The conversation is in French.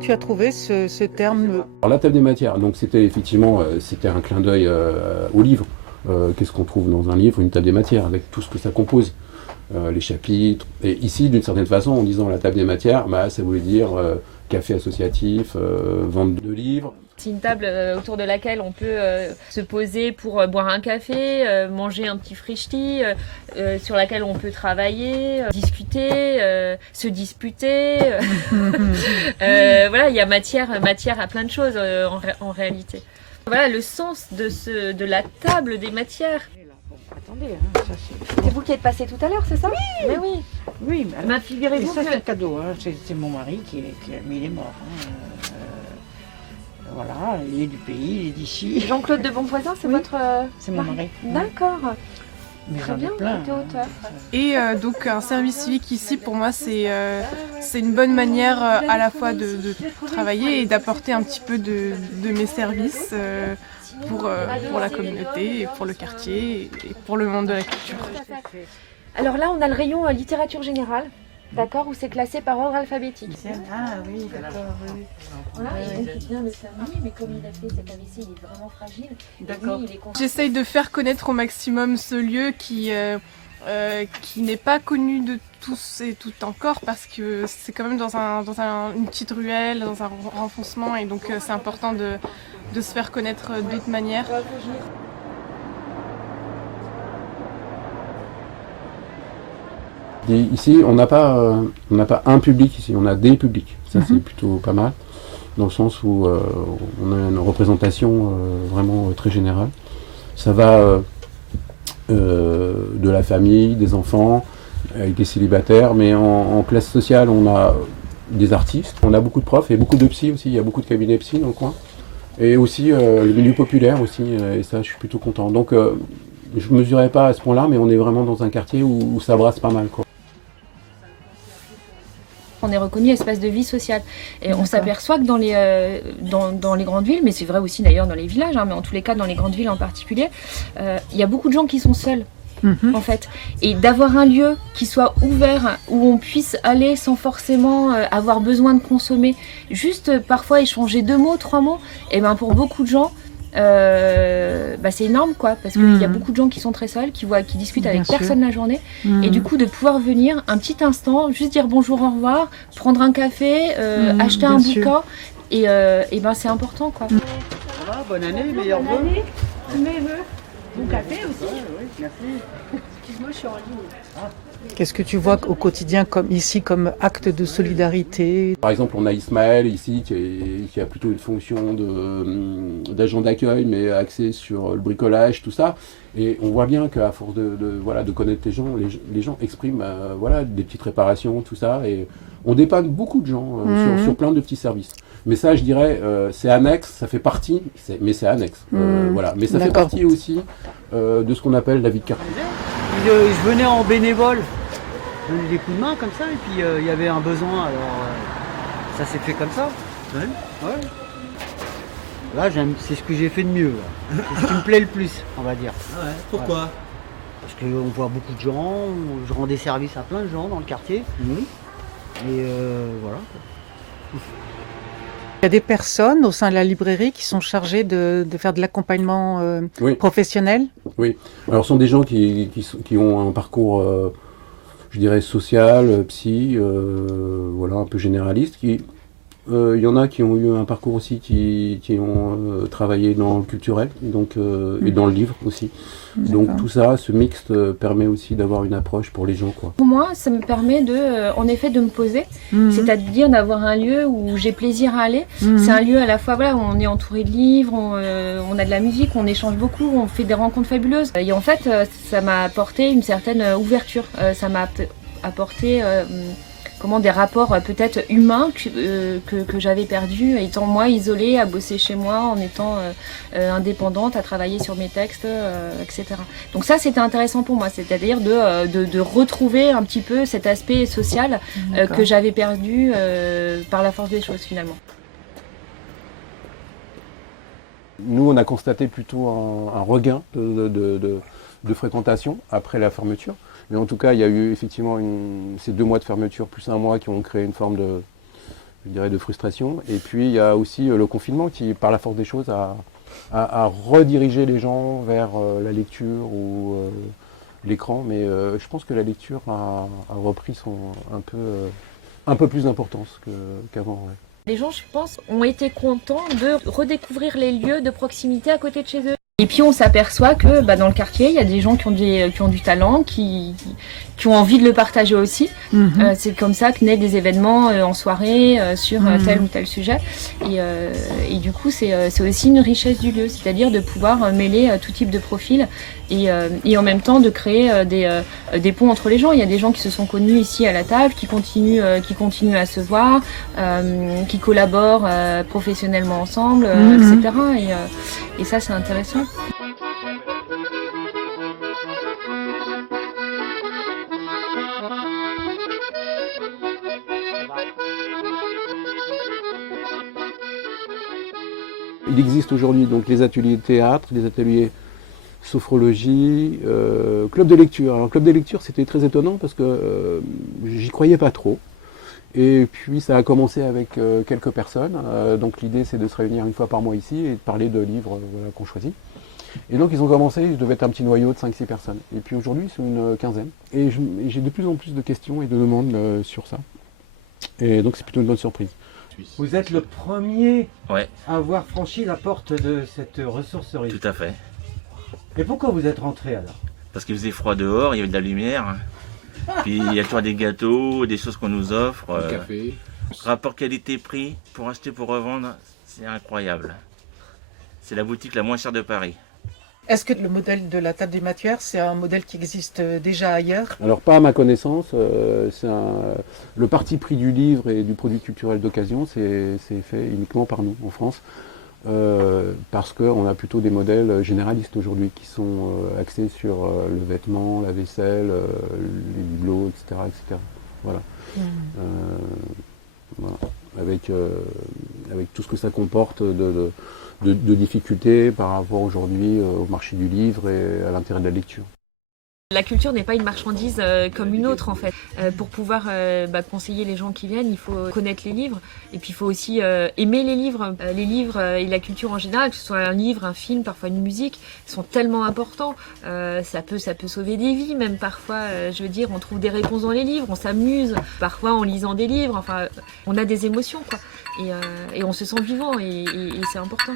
tu as trouvé ce terme? Alors, la table des matières, donc c'était effectivement c'était un clin d'œil au livre. Qu'est-ce qu'on trouve dans un livre? Une table des matières, avec tout ce que ça compose. Les chapitres. Et ici, d'une certaine façon, en disant la table des matières, ça voulait dire café associatif, vente de livres. C'est une table autour de laquelle on peut se poser pour boire un café, manger un petit frichti, sur laquelle on peut travailler, discuter, se disputer. Voilà, il y a matière à plein de choses en réalité. Voilà le sens de la table des matières. Attendez, ça c'est... C'est vous qui êtes passé tout à l'heure, c'est ça? Oui. Mais oui. Oui, mais alors, Figurez-vous ça que... c'est un cadeau, c'est mon mari mais il est mort. Voilà, il est du pays, il est d'ici. Jean-Claude de Bonvoisin, c'est votre... C'est mon mari. D'accord. Mais Très j'en ai bien, plein. côté auteur. Et donc un service civique ici, pour moi, c'est une bonne manière à la fois de travailler et d'apporter un petit peu de mes services pour la communauté, et pour le quartier et pour le monde de la culture. Alors là, on a le rayon littérature générale, d'accord, où c'est classé par ordre alphabétique. Ah oui, d'accord, oui. Voilà, et donc il vient de samedi, mais comme il a fait cette AVC, il est vraiment fragile. D'accord. J'essaye de faire connaître au maximum ce lieu qui n'est pas connu de tous et toutes encore, parce que c'est quand même dans une petite ruelle, dans un renfoncement, et donc c'est important de se faire connaître d'autres manières. Et ici, on n'a pas un public ici, on a des publics. Ça, c'est plutôt pas mal, dans le sens où on a une représentation vraiment très générale. Ça va de la famille, des enfants, avec des célibataires, mais en classe sociale, on a des artistes, on a beaucoup de profs et beaucoup de psy aussi. Il y a beaucoup de cabinets psy dans le coin. Et aussi le milieu populaire aussi, et ça, je suis plutôt content. Donc, je ne mesurais pas à ce point-là, mais on est vraiment dans un quartier où ça brasse pas mal, quoi. On est reconnu espace de vie sociale. Et on s'aperçoit que dans les grandes villes, mais c'est vrai aussi d'ailleurs dans les villages, mais en tous les cas dans les grandes villes en particulier, il y a beaucoup de gens qui sont seuls. En fait, et d'avoir un lieu qui soit ouvert où on puisse aller sans forcément avoir besoin de consommer, juste parfois échanger 2 mots, 3 mots, et ben pour beaucoup de gens c'est énorme quoi, parce qu'il y a beaucoup de gens qui sont très seuls, qui discutent avec personne la journée, et du coup de pouvoir venir un petit instant, juste dire bonjour, au revoir, prendre un café, acheter un bouquin, et ben c'est important quoi. Ça va, bonne année, meilleurs vœux. Tous mes vœux. Bon café aussi. Oui, merci. Excuse-moi, je suis en ligne. Qu'est-ce que tu vois au quotidien comme acte de solidarité? Par exemple, on a Ismaël ici qui a plutôt une fonction d'agent d'accueil, mais axé sur le bricolage, tout ça. Et on voit bien qu'à force de connaître les gens expriment des petites réparations, tout ça. Et on dépanne beaucoup de gens sur plein de petits services. Mais ça, je dirais, c'est annexe, ça fait partie, mais c'est annexe. Mais ça fait partie aussi de ce qu'on appelle la vie de quartier. Je venais en bénévole, je donnais des coups de main comme ça, et puis il y avait un besoin, alors ça s'est fait comme ça. Ouais. Là, c'est ce que j'ai fait de mieux. Là. C'est ce qui me plaît le plus, on va dire. Ah ouais, pourquoi? Parce qu'on voit beaucoup de gens, je rends des services à plein de gens dans le quartier. Et voilà. Il y a des personnes au sein de la librairie qui sont chargées de faire de l'accompagnement professionnel? Oui, alors ce sont des gens qui ont un parcours, je dirais, social, psy, un peu généraliste. Il y en a qui ont eu un parcours aussi, qui ont travaillé dans le culturel, donc, et dans le livre aussi. Donc tout ça, ce mixte permet aussi d'avoir une approche pour les gens, quoi. Pour moi, ça me permet en effet de me poser, c'est-à-dire d'avoir un lieu où j'ai plaisir à aller. C'est un lieu à la fois où on est entouré de livres, on a de la musique, on échange beaucoup, on fait des rencontres fabuleuses. Et en fait, ça m'a apporté une certaine ouverture, ça m'a apporté des rapports peut-être humains que j'avais perdus, étant moi isolée, à bosser chez moi, en étant indépendante, à travailler sur mes textes, etc. Donc ça, c'était intéressant pour moi, c'est-à-dire de retrouver un petit peu cet aspect social que j'avais perdu par la force des choses finalement. Nous, on a constaté plutôt un regain de fréquentation après la fermeture. Mais en tout cas, il y a eu effectivement ces 2 mois de fermeture plus 1 mois qui ont créé une forme je dirais, de frustration. Et puis il y a aussi le confinement qui, par la force des choses, a redirigé les gens vers la lecture ou l'écran. Mais je pense que la lecture a repris un peu plus d'importance qu'avant. Ouais. Les gens, je pense, ont été contents de redécouvrir les lieux de proximité à côté de chez eux. Et puis on s'aperçoit que dans le quartier, il y a des gens qui ont du talent, qui ont envie de le partager aussi. C'est comme ça que naissent des événements en soirée sur tel ou tel sujet. Et du coup, c'est aussi une richesse du lieu, c'est-à-dire de pouvoir mêler tout type de profils et en même temps de créer des ponts entre les gens. Il y a des gens qui se sont connus ici à la table, qui continuent à se voir, qui collaborent professionnellement ensemble, etc. Et ça, c'est intéressant. Il existe aujourd'hui donc les ateliers de théâtre, les ateliers sophrologie, club de lecture. Alors club de lecture, c'était très étonnant parce que j'y croyais pas trop. Et puis ça a commencé avec quelques personnes. Donc l'idée c'est de se réunir une fois par mois ici et de parler de livres qu'on choisit. Et donc ils ont commencé, je devais être un petit noyau de 5-6 personnes. Et puis aujourd'hui c'est une quinzaine. Et j'ai de plus en plus de questions et de demandes sur ça. Et donc c'est plutôt une bonne surprise. Vous êtes le premier Ouais, à avoir franchi la porte de cette ressourcerie. tout à fait. Et pourquoi vous êtes rentré alors? Parce qu'il faisait froid dehors, il y avait de la lumière. Puis il y a toujours des gâteaux, des choses qu'on nous offre. Café. Rapport qualité-prix, pour acheter, pour revendre, c'est incroyable. C'est la boutique la moins chère de Paris. Est-ce que le modèle de la table des matières, c'est un modèle qui existe déjà ailleurs? Alors pas à ma connaissance, le parti pris du livre et du produit culturel d'occasion, c'est fait uniquement par nous en France. Parce qu'on a plutôt des modèles généralistes aujourd'hui qui sont axés sur le vêtement, la vaisselle, les bibelots, etc. etc. Voilà. Voilà. Avec tout ce que ça comporte de difficultés par rapport aujourd'hui au marché du livre et à l'intérêt de la lecture. La culture n'est pas une marchandise comme une autre en fait. Pour pouvoir conseiller les gens qui viennent, il faut connaître les livres et puis il faut aussi aimer les livres. Les livres et la culture en général, que ce soit un livre, un film, parfois une musique, sont tellement importants. Ça peut sauver des vies même parfois. Je veux dire, on trouve des réponses dans les livres, on s'amuse parfois en lisant des livres. Enfin, on a des émotions quoi. Et on se sent vivant et c'est important.